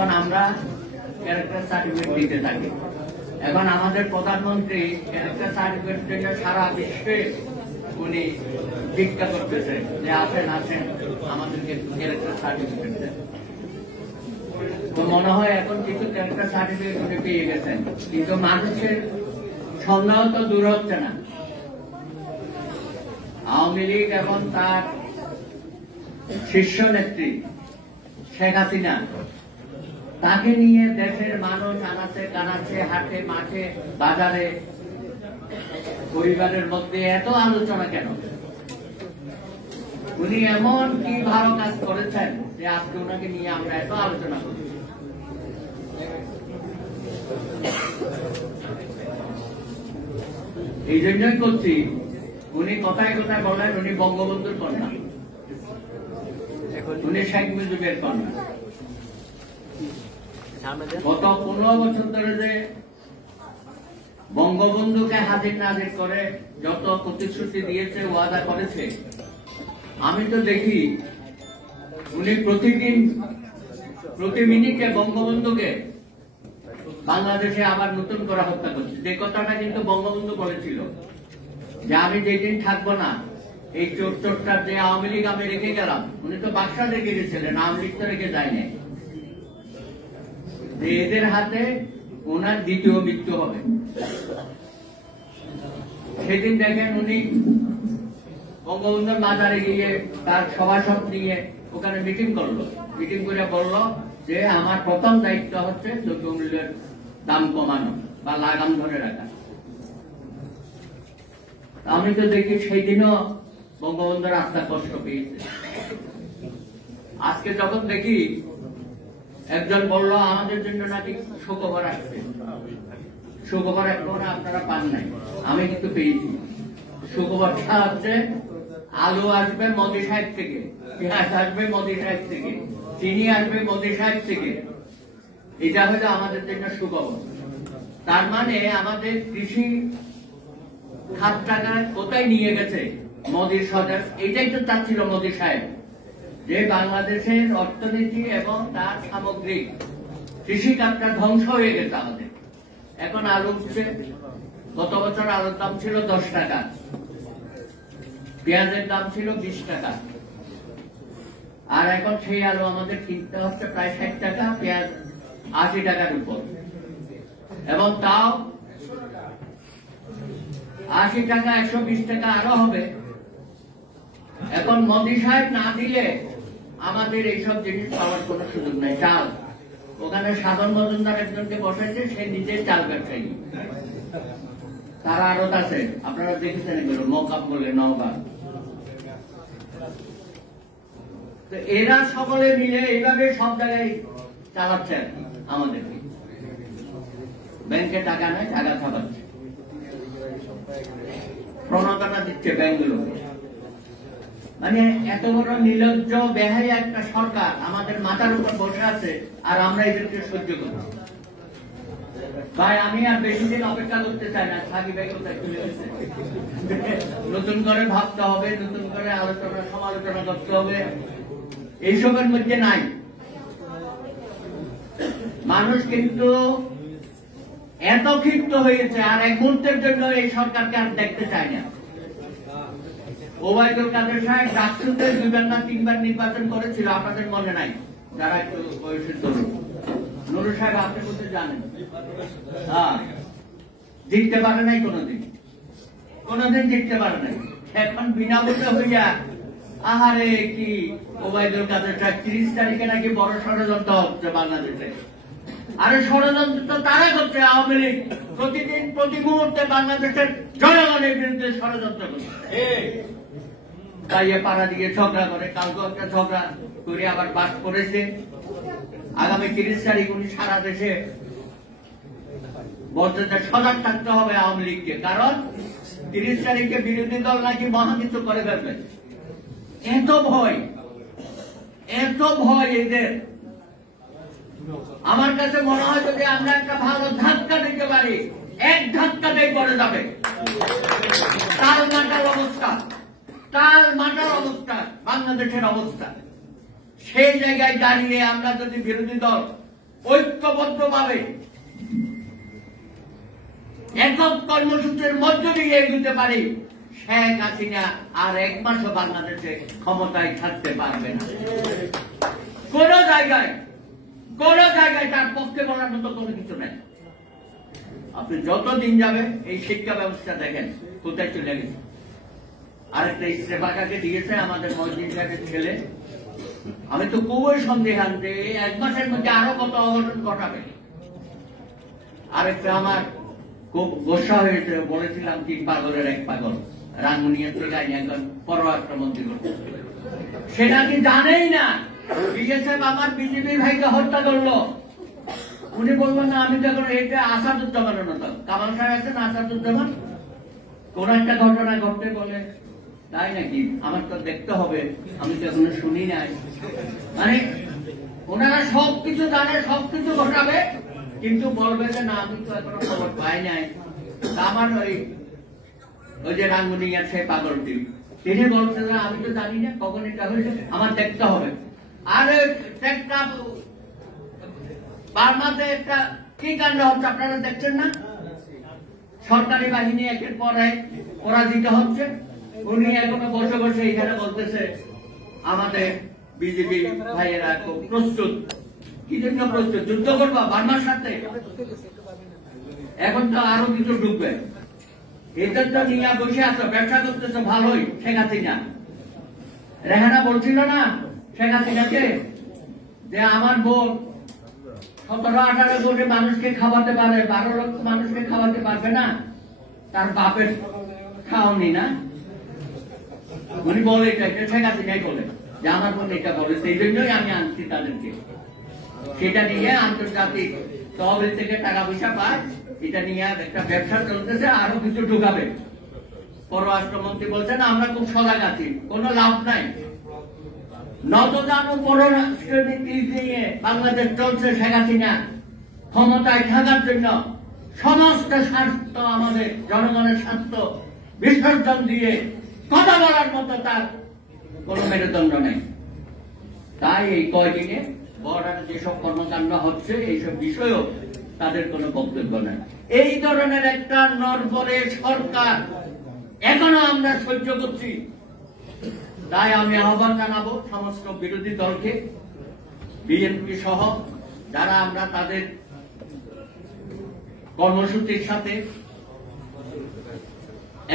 তখন আমরা character certificate দিতে থাকি। এখন আমাদের প্রধানমন্ত্রী ক্যারেক্টার সার্টিফিকেট জন্য সারা বিশ্বে উনি ভিক্ষা করতেছেন যে আসেন আসেন আমাদেরকে ক্যারেক্টার সার্টিফিকেট দেন। তো মনে হয় এখন কিছু ক্যারেক্টার সার্টিফিকেট উনি পেয়ে গেছেন, কিন্তু মানুষের সন্দেহ তো দূর হচ্ছে না। আওয়ামী লীগ এবং তার শীর্ষ নেত্রী শেখ হাসিনা, তাকে নিয়ে দেশের মানুষ আনাচে কানাচে হাটে মাঠে বাজারে পরিবারের মধ্যে এত আলোচনা কেন? উনি এমন কি ভালো কাজ করেছেন যে আজকে ওনাকে নিয়ে আমরা এত আলোচনা করি? এই জন্যই করছি, উনি কথায় কথায় বলেন উনি বঙ্গবন্ধুর কন্যা, উনি শেখ মুজিবের কন্যা। গত 15 বছর ধরে যে বঙ্গবন্ধুকে হাজির নাজির করে যত প্রতিশ্রুতি দিয়েছে, ওয়াদা করেছে, আমি তো দেখি উনি প্রতিদিন প্রতি মিনিটে বঙ্গবন্ধুকে বাংলাদেশে আবার নতুন করে হত্যা করছে। যে কথাটা কিন্তু বঙ্গবন্ধু বলেছিল যে আমি যেদিন থাকবো না, এই চোরটার যে আওয়ামী লীগ আমি রেখে গেলাম, উনি তো বাক্সা রেখে গেছিলেন, আওয়ামী লীগ তো রেখে যায়নি, যে এদের হাতে ওনার দ্বিতীয় মৃত্যু হবে। সেদিন দেখেন উনি বঙ্গবন্ধুর মাজারে গিয়ে তার সভাসদ নিয়ে ওখানে মিটিং করলো, মিটিং করে বলল যে আমার প্রথম দায়িত্ব হচ্ছে দ্রব্যমূল্যের দাম কমানো বা লাগাম ধরে রাখা। আমি তো দেখি সেই দিনও বঙ্গবন্ধুর আত্মা কষ্ট পেয়েছে। আজকে যখন দেখি একজন বলল আমাদের জন্য নাকি সুখবর আসছে, সুখবর এখন আপনারা পান নাই, আমি কিন্তু পেয়েছি। সুখবরটা হচ্ছে আলু আসবে মোদি সাহেব থেকে, পেঁয়াজ আসবে মোদি সাহেব থেকে, চিনি আসবে মোদি সাহেব থেকে। এটা হলো আমাদের জন্য সুখবর। তার মানে আমাদের কৃষি খাতটাকে কোথায় নিয়ে গেছে মোদির সরকার, এটাই তো চাচ্ছিল মোদি সাহেব, যে বাংলাদেশের অর্থনীতি এবং তার সামগ্রিক কৃষি খাতটা ধ্বংস হয়ে গেছে আমাদের। এখন আলু উঠছে, গত বছর আলুর দাম ছিল 10 টাকা, পেঁয়াজের দাম ছিল 20 টাকা, আর এখন সেই আলু আমাদের কিনতে হচ্ছে প্রায় 60 টাকা, পেঁয়াজ 80 টাকার উপর, এবং তাও 80 টাকা 120 টাকা আরো হবে। এখন মোদি সাহেব না দিলে আমাদের এইসব জিনিস পাওয়ার কোন সুযোগ নাই। চাল ওখানে সাধারণ মজুমদার একজনকে বসাইছে, সে নিজের চাল ব্যবসায়ী, তারা আড়ত আছে, আপনারা দেখেছেন এগুলো, মকাপ বলে নওগাঁ। তো এরা সকলে মিলে এইভাবে সব জায়গায় চালাচ্ছে আমাদেরকে, ব্যাংকে টাকা নেয়, টাকা ছাপাচ্ছে, প্রণোদনা দিচ্ছে ব্যাংকগুলোকে। মানে এত বড় নির্লজ্জ বেহায়া একটা সরকার আমাদের মাথার উপর বসে আছে, আর আমরা এদেরকে সহ্য করছি। ভাই আমি আর বেশি দিন অপেক্ষা করতে চাই না, থাকি ভাই কোথায় চলে গেছে, নতুন করে ভাবতে হবে, নতুন করে আলোচনা সমালোচনা করতে হবে, এইসবের মধ্যে নাই। মানুষ কিন্তু এত ক্ষিপ্ত হয়েছে, আর এক মুহূর্তের জন্য এই সরকারকে আর দেখতে চায় না। ওবায়দুল কাদের সাহেব ডাকসুতে 2বার না 3বার নির্বাচন করেছিল, আপনাদের মনে নাই যারা একটু বয়সের তরুণ। নুরু সাহেব আপনি কোথায় জানেন? হ্যাঁ, জিততে পারে নাই কোনদিন, কোনদিন জিততে পারে নাই। এখন বিনা ভোটে হইয়া আহারে কি ওবায়দুল কাদের সাহেব 30 তারিখে নাকি বড় ষড়যন্ত্র হচ্ছে বাংলাদেশে। আরে ষড়যন্ত্র তো তারা করছে, আওয়ামী লীগ প্রতিদিন প্রতি মুহূর্তে বাংলাদেশের জনগণের বিরুদ্ধে ষড়যন্ত্র করছে। তাই পাড়া দিয়ে ঝগড়া করে, কালকে একটা ঝগড়া করে আবার বাস করেছে। আগামী 30 তারিখ উনি সারা দেশে বলছে যে সজাগ থাকতে হবে আওয়ামী লীগকে, কারণ 30 তারিখে বিরোধী দল নাকি মহাকিত করে ফেলবে। এত ভয়, এত ভয় এদের। আমার কাছে মনে হয় যদি আমরা একটা ভালো ধাক্কা দিতে পারি, এক ধাক্কাতেই পড়ে যাবে। তাল মাটার অবস্থা, তাল মাটার অবস্থা বাংলাদেশের অবস্থা। সেই জায়গায় দাঁড়িয়ে আমরা যদি বিরোধী দল ঐক্যবদ্ধভাবে একক কর্মসূচির মধ্য দিয়ে এগোতে পারি, শেখ হাসিনা আর এক মাসও বাংলাদেশে ক্ষমতায় থাকতে পারবে না। কোন জায়গায় তার পক্ষে বলার মতো কোনো কিছু নেই। আপনি যতদিন যাবে এই শিক্ষা ব্যবস্থা দেখেন কোথায় চলে গেছে। আরেকটা ইস্তেফাকে দিয়েছে আমাদের মসজিদ সাহেবের ছেলে। আমি তো খুবই সন্দেহান যে এক মাসের মধ্যে আরো কত অঘটন ঘটাবে। আরেকটা আমার খুব গোসা হয়েছে, বলেছিলাম 3 পাগলের 1 পাগল রাঙ্গুনিয়া থেকে একজন পররাষ্ট্র মন্ত্রী করছে, সেটা কি জানেই না বিএসএফ আমার বিজেপি ভাইকে হত্যা করলো। উনি বলবেন না আমি তো এখন এটা আসাদুজ্জামানের মতো, কামাল সাহেব আছেন আসাদুজ্জামান, কোন একটা ঘটনা ঘটতে বলে তাই নাকি আমার তো দেখতে হবে, আমি তো এখনো শুনি নাই। মানে ওনারা সবকিছু জানে, সবকিছু ঘটাবে, কিন্তু বলবে যে না আমি তো এখনো খবর পাই নাই। আমার ওই যে রাঙ্গুনিয়ার সেই পাগলটি তিনি বলছেন না আমি তো জানি না কখন এটা হয়েছে, আমার দেখতে হবে। আর একটা বার্মাতে একটা কি কাণ্ড হচ্ছে আপনারা দেখছেন না? সরকারি বাহিনী একের পর এক পরাজিত হচ্ছে। উনি এখনো বসে বসে এখানে বলতেছে আমাদের বিজেপি ভাইয়েরা খুব প্রস্তুত। কি জন্য প্রস্তুত? যুদ্ধ করবা বার্মার সাথে? এখন তো আরো কিছু ঢুকবে। এদের তো নিয়ে বসে আছো, ব্যবসা করতেছো ভালোই। শেখ হাসিনা রেহানা বলছিল না শেখ হাসিনাকে যে আমার বোন 17-18 কোটি মানুষকে খাওয়াতে পারে, 12 লক্ষ মানুষকে খাওয়াতে পারবে না, তার বাপের খাওয়ানি না। উনি বলে এটা শেখ হাসিনাই বলে যে আমার বোন এটা বলে, সেই জন্যই আমি আনছি তাদেরকে। সেটা নিয়ে আন্তর্জাতিক তহবিল থেকে টাকা পয়সা পায়, এটা নিয়ে একটা ব্যবসা চলতেছে, আরো কিছু ঢুকাবে। পররাষ্ট্রমন্ত্রী বলছেন আমরা খুব সজাগ আছি, কোন লাভ নাই। নতজানু পররাষ্ট্রনীতি নিয়ে বাংলাদেশ চলছে। শেখ হাসিনা ক্ষমতায় থাকার জন্য সমস্ত স্বার্থ, আমাদের জনগণের স্বার্থ বিসর্জন দিয়ে কথা বলার মতো তার কোন মেরুদণ্ড নেই। তাই এই কয়দিনে বর্ডারে যেসব কর্মকাণ্ড হচ্ছে এইসব বিষয়েও তাদের কোনো বক্তব্য নেই। এই ধরনের একটা নরবরে সরকার এখনো আমরা সহ্য করছি। তাই আমি আহ্বান জানাবো সমস্ত বিরোধী দলকে, বিএনপি সহ যারা আমরা তাদের কর্মসূচির সাথে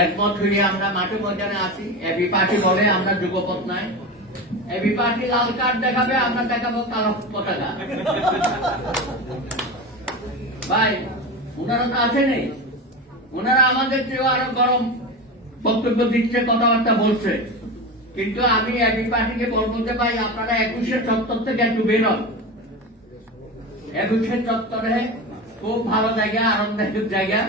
একমত হয়ে আমরা মাঠে ময়দানে আছি। এবি পার্টি বলে আমরা যুগপথ নাই, এবি পার্টি লাল কার্ড দেখাবে, আমরা দেখাবো কালো পতাকা। ভাই ওনারা তো আছেনই, ওনারা আমাদের চেয়েও আরো গরম বক্তব্য দিচ্ছে, কথাবার্তা বলছে। কিন্তু আমি এবি পার্টিকে বলবো যে ভাই আপনারা 21 চত্বর থেকে একটু বেরোন। 21 চত্বরে খুব ভালো জায়গা, আরামদায়ক জায়গা।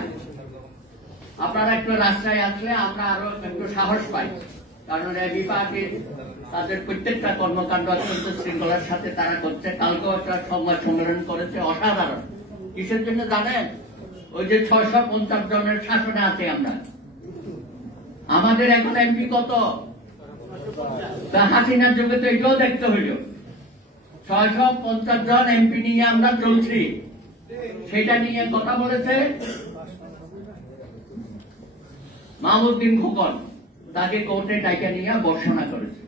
আপনারা একটু রাস্তায় আসলে আমরা আরো একটু সাহস পাই। কারণ এবি পার্টির তাদের প্রত্যেকটা কর্মকাণ্ড অত্যন্ত শৃঙ্খলার সাথে তারা করছে। কালকেও একটা সংবাদ সম্মেলন করেছে, অসাধারণ। কিসের জন্য জানেন? ওই যে 650 জনের শাসনে আছে আমরা। আমাদের এখন এমপি কত? হাসিনার যুগে তো এটাও দেখতে হইল। 650 জন এমপি নিয়ে আমরা চলছি। সেটা নিয়ে কথা বলেছে মাহমুদ্দিন খোকন, তাকে কোর্টে ডাইকা নিয়ে বর্ষনা করেছে।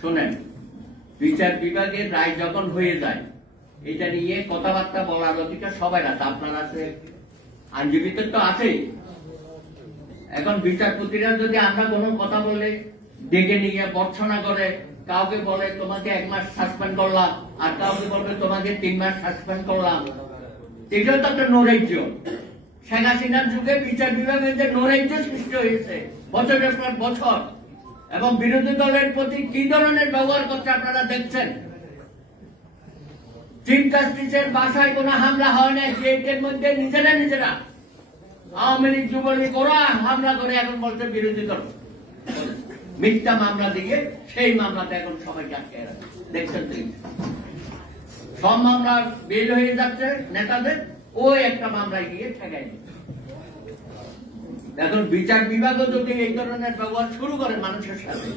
শোনেন, বিচার বিভাগের রায় যখন হয়ে যায় এটা নিয়ে কথাবার্তা বলার অধিকার সবাই আছে। আপনার আছে, আইনজীবীদের তো আছেই। এখন বিচারপতিরা যদি আমরা কোনো কথা বলে ডেকে নিয়ে বর্ষনা করে, কাউকে বলে তোমাকে 1 মাস সাসপেন্ড করলাম, আর কাউকে বলবে তোমাকে 3 মাস সাসপেন্ড করলাম, এটাও তো একটা নৈরাজ্য। শেখ হাসিনার যুগে বিচার বিভাগের যে নৈরাজ্য সৃষ্টি হয়েছে বছরের পর বছর, এবং বিরোধী দলের প্রতি কি ধরনের ব্যবহার করছে আপনারা দেখছেন। চিফ জাস্টিসের বাসায় কোনো হামলা হয় না, গেটের মধ্যে নিজেরা আওয়ামী লীগ যুবলীগ ওরা হামলা করে এখন বলছে বিরোধী দল মিথ্যা মামলা দিয়ে সেই মামলাতে এখন সবাইকে আটকে রাখে। দেখছেন সব মামলা বেল হয়ে যাচ্ছে নেতাদের, ওই একটা মামলায় গিয়ে ঠেকাই দিচ্ছে। এখন বিচার বিভাগও যদি এই ধরনের ব্যবহার শুরু করে মানুষের সাথে,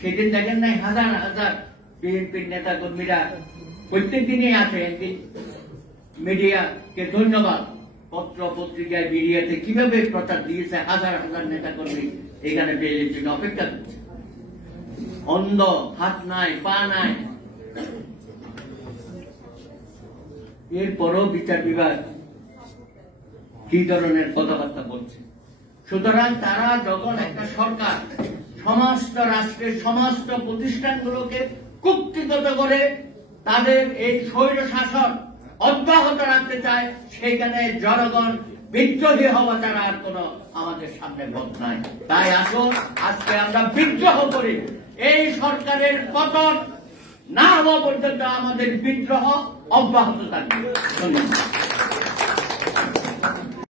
সেদিন দেখেন নাই হাজার হাজার বিএনপির নেতা কর্মীরা প্রত্যেক দিনই আসে। মিডিয়াকে ধন্যবাদ, পত্র পত্রিকায় মিডিয়াতে কিভাবে প্রচার দিয়েছে, হাজার হাজার নেতা কর্মী এখানে বেলের জন্য অপেক্ষা করছে। অন্ধ, হাত নাই, পা নাই, এরপরও বিচার বিভাগ কি ধরনের কথাবার্তা বলছে। সুতরাং তারা যখন একটা সরকার সমস্ত রাষ্ট্রের সমস্ত প্রতিষ্ঠানগুলোকে কুক্ষিগত করে তাদের এই স্বৈর শাসন অব্যাহত রাখতে চায়, সেখানে জনগণ বিদ্রোহী হওয়া ছাড়া আর কোন আমাদের সামনে পথ নাই। তাই আসুন আজকে আমরা বিদ্রোহ করি। এই সরকারের পতন না হওয়া পর্যন্ত আমাদের বিদ্রোহ অব্যাহত থাকবে। ধন্যবাদ।